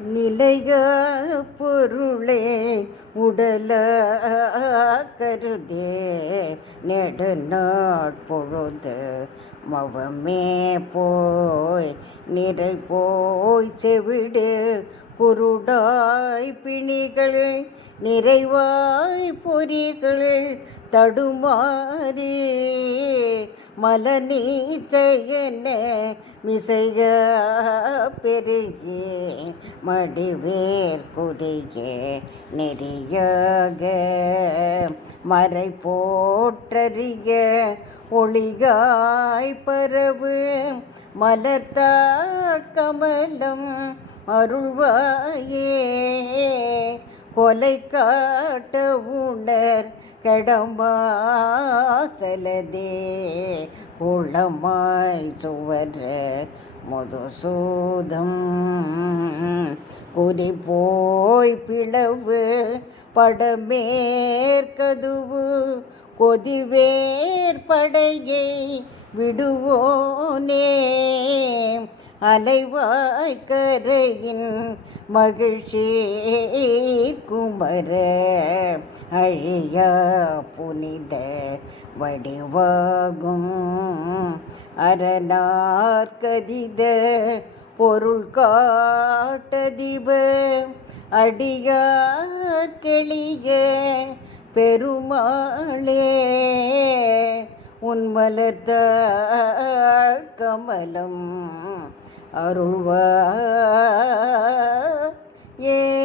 நிலைய பொருளே உடல கருதே. நெடுநாட்பொழுது மவமே போய் நிறை போய் செவிடு குருடாய் பிணிகள் நிறைவாய் பொறிகள் தடுமாறி மலநீத்த என்ன மிசைய பெருகி மடிவேர் குறுகிய நெறியாக மறை போற்றறிய ஒளியாய் பரவு மலர்த்தாள் கமலம் அருள்வாயே. கொலை காட்ட உணர் கடம்பாசலதே. செலதே குளமாய் சுவர் முதுசூதம். குறி போய் பிளவு படமேற்கதுவு கொதிவேற்படையை விடுவோனே. அலைவாய்க்கரையின் மகிழ்ச்சி குமர அழியா புனித வடிவாகும். அரணார்கதித பொருள் காட்டதிப அடியார் கெளிய பெருமாளே உன்மலர்த்த கமலம் அருள்வா. ஏ